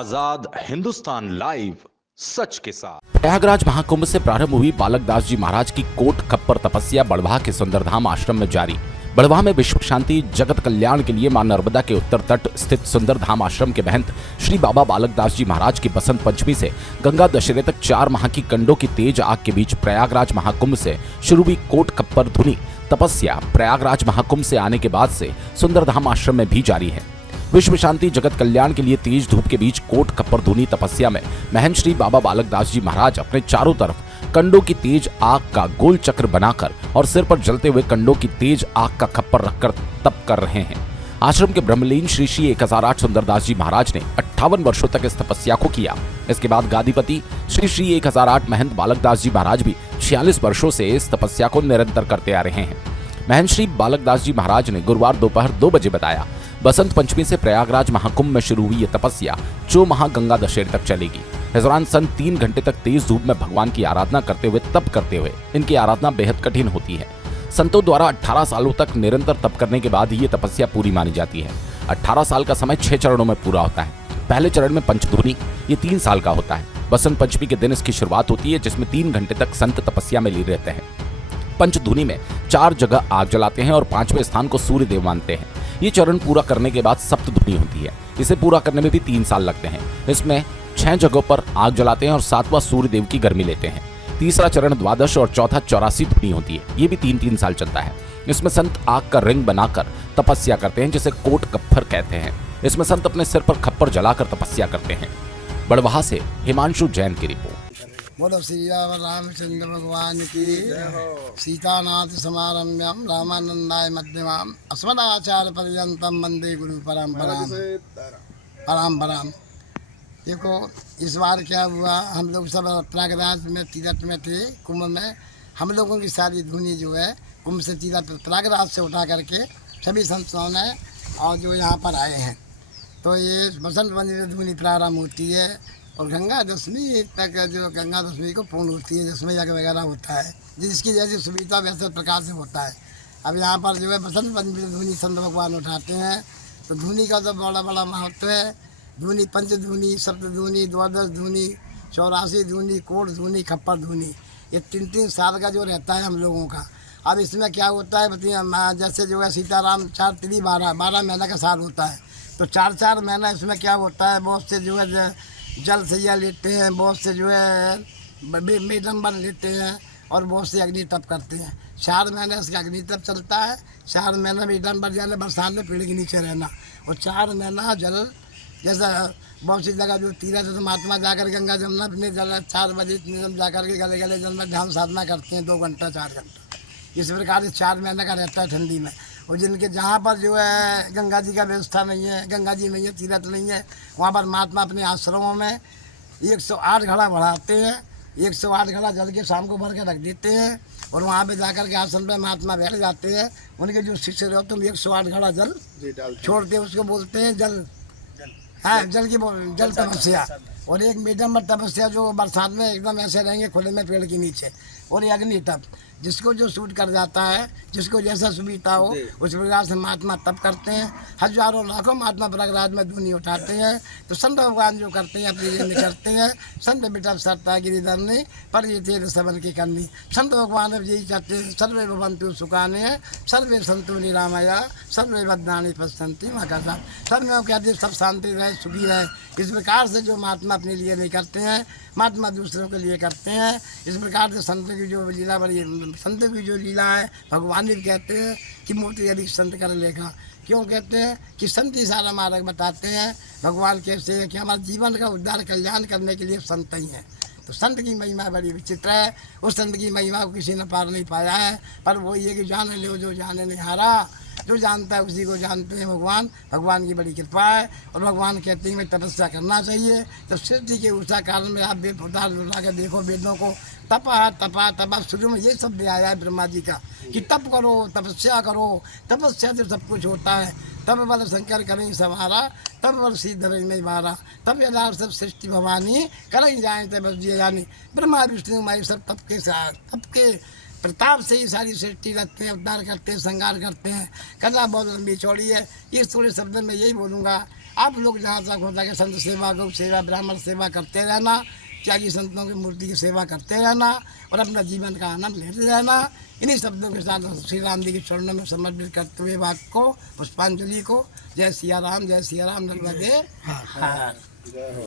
आजाद Hindustan live, सच के साथ। प्रयागराज महाकुंभ से प्रारंभ हुई बालक दास जी महाराज की कोट खप्पर तपस्या बड़वाह के सुंदरधाम आश्रम में जारी। बड़वाह में विश्व शांति जगत कल्याण के लिए मां नर्मदा के उत्तर तट स्थित सुंदरधाम आश्रम के महंत श्री बाबा बालक दास जी महाराज की बसंत पंचमी से गंगा दशहरे तक 4 माह की कंडों की तेज आग के बीच प्रयागराज महाकुंभ से शुरू हुई कोट खप्पर धुनी तपस्या प्रयागराज महाकुंभ से आने के बाद से सुंदरधाम आश्रम में भी जारी है। विश्व शांति जगत कल्याण के लिए तेज धूप के बीच कोट खप्पर धुनी तपस्या में महंत श्री बाबा बालक दास जी महाराज अपने चारों तरफ कंडों की तेज आग का गोल चक्र बनाकर और सिर पर जलते हुए कंडों की तेज आग का खप्पर रखकर तप कर रहे हैं। आश्रम के ब्रह्मलीन श्री श्री 1008 सुंदरदास जी महाराज ने 58 वर्षों तक इस तपस्या को किया। इसके बाद गादीपति श्री श्री 1008 महंत बालक दास जी महाराज भी 46 वर्षों से इस तपस्या को निरंतर करते आ रहे हैं। महंत श्री बालक दास जी महाराज ने गुरुवार दोपहर 2 बजे बताया, बसंत पंचमी से प्रयागराज महाकुंभ में शुरू हुई ये तपस्या 4 माह गंगा दशहरे तक चलेगी। इस दौरान संत 3 घंटे तक तेज धूप में भगवान की आराधना करते हुए तप करते हुए इनकी आराधना बेहद कठिन होती है। संतों द्वारा 18 सालों तक निरंतर तप करने के बाद ये तपस्या पूरी मानी जाती है। 18 साल का समय 6 चरणों में पूरा होता है। पहले चरण में पंचधूनी, ये 3 साल का होता है। बसंत पंचमी के दिन इसकी शुरुआत होती है, जिसमें 3 घंटे तक संत तपस्या में लीन रहते हैं। पंचधूनी में 4 जगह आग जलाते हैं और 5वें स्थान को सूर्य देव मानते हैं। ये चरण पूरा करने के बाद सप्तधूनी होती है। इसे पूरा करने में भी 3 साल लगते हैं। इसमें 6 जगहों पर आग जलाते हैं और 7वां सूर्य देव की गर्मी लेते हैं। तीसरा चरण द्वादश और चौथा 84 धूनी होती है। ये भी 3-3 साल चलता है। इसमें संत आग का रिंग बनाकर तपस्या करते हैं, जिसे कोट खप्पर कहते हैं। इसमें संत अपने सिर पर खप्पर जलाकर तपस्या करते हैं। बड़वाह से हिमांशु जैन की रिपोर्ट। बोलो श्री रामचंद्र भगवान की सीतानाथ समारम्भम रामानंदाय मध्यमाम अस्मदाचार्य पर्यंतम वंदे गुरु परम्पराम परम्पराम। देखो इस बार क्या हुआ, हम लोग सब प्रयागराज में तीर्थ में थे, कुंभ में। हम लोगों की सारी धुनी जो है कुंभ से तीर्थ प्रयागराज से उठा करके सभी संस्थाओं ने और जो यहाँ पर आए हैं, तो ये बसंत पंचमी में धुनी प्रारंभ होती है और गंगा दशमी तक जो गंगा दशमी को पूर्ण होती है, जिसमें यज्ञ वगैरह होता है, जिसकी जैसी सुविधा वैसे प्रकार से होता है। अब यहाँ पर जो है बसंत पंचमी धुनी संत भगवान उठाते हैं, तो धुनी का तो बड़ा बड़ा महत्व है। धुनी पंचधुनी, सप्तधुनी, द्वादश धुनी, 84 धुनी, कोट धुनी, खप्पर धुनी, ये 3-3 साल का जो रहता है हम लोगों का। अब इसमें क्या होता है बताइए, जैसे जो है सीताराम 4 3 12 महीना का साल होता है, तो 4-4 महीना इसमें क्या होता है, बहुत से जो है जल सैया लेते हैं, बहुत से जो है मेडम्बर लेते हैं और बहुत से अग्नि तप करते हैं। 4 महीने इसका अग्नि तप चलता है। 4 महीने मेडम्बर जाने बरसात में पेड़ के नीचे रहना, और 4 महीना जल, जैसा बहुत सी जगह जो तीर्थ तो महात्मा जाकर गंगा जमुना अपने जल 4 बजे जाकर के गले गले जल में ध्यान साधना करते हैं 2 घंटा 4 घंटा। इस प्रकार से 4 महीने का रहता है ठंडी में। और जिनके जहाँ पर जो है गंगा जी का व्यवस्था नहीं है, गंगा जी नहीं है, तीर्थ नहीं है, वहाँ पर महात्मा अपने आश्रमों में 108 घड़ा बढ़ाते हैं। 108 घड़ा जल के शाम को भर के रख देते हैं और वहाँ पे जाकर के आश्रम पे महात्मा बैठ जाते हैं। उनके जो शिष्य रहते हैं 108 घड़ा जल छोड़ते हैं, उसको बोलते हैं जल, हाँ जल तपस्या। और एक मीडियम में तपस्या जो बरसात में एकदम ऐसे रहेंगे खुले में पेड़ के नीचे। और ये अग्नि तप, जिसको जो सूट कर जाता है, जिसको जैसा सुविधा हो उस प्रकार से महात्मा तप करते हैं। हजारों लाखों महात्मा प्रयागराज में धुनी उठाते हैं, तो संत भगवान जो करते हैं अपनी ये करते हैं। संत बिटप सरता गिरिधरनी पर ये तेरे सबन की करनी। संत भगवान अब यही चाहते हैं, सर्वे भवन्तु सुखाने हैं, सर्वे संतु निरामया, सर्वे बद्धानि पश्यन्ति माँ का साथ। सब में कहते सब शांति रहे, सुखी रहे। इस प्रकार से जो महात्मा अपने लिए नहीं करते हैं, महात्मा दूसरों के लिए करते हैं। इस प्रकार से संत की जो लीला बड़ी, संत की जो लीला है, भगवान भी कहते हैं कि मोती यदि संत कर लेगा। क्यों कहते हैं कि संत ही सारा मार्ग बताते हैं। भगवान कैसे है कि हमारे जीवन का उद्धार कल्याण करने के लिए संत ही हैं। तो संत की महिमा बड़ी विचित्र है। उस संत की महिमा को किसी ने पार नहीं पाया है, पर वो ये कि जान ले जो जाने नहीं हारा। जो जानता है उसी को जानते हैं भगवान। भगवान की बड़ी कृपा है और भगवान कहते हैं तपस्या करना चाहिए। तो सृष्टि के उषा काल में आप उतार उठा के देखो वेदों को, तपा तपा तपा, शुरू में ये शब्द आया है ब्रह्मा जी का कि तप करो, तपस्या करो, तपस्या से सब कुछ होता है। तब बल शंकर करें सवारा, तब बल सिद्ध में मारा, तब यदार सब सृष्टि भवानी करें जाए तब बस जिए जानी। ब्रह्मा विष्णु महेश सब तप के प्रताप से ही सारी सृष्टि रखते हैं, अवतार करते हैं, श्रृंगार करते हैं। कथा बहुत लंबी चौड़ी है, इस थोड़े शब्द में यही बोलूँगा। आप लोग जहाँ तक होता है संत सेवा, गौ सेवा, ब्राह्मण सेवा करते रहना, त्यागी संतों की मूर्ति की सेवा करते रहना और अपना जीवन का आनंद लेते रहना। इन्हीं शब्दों के साथ श्री राम जी के चरणों में समर्पित करते हुए वाक्य को, पुष्पांजलि को, जय सिया राम, जय सिया राम, नर्मदे हर।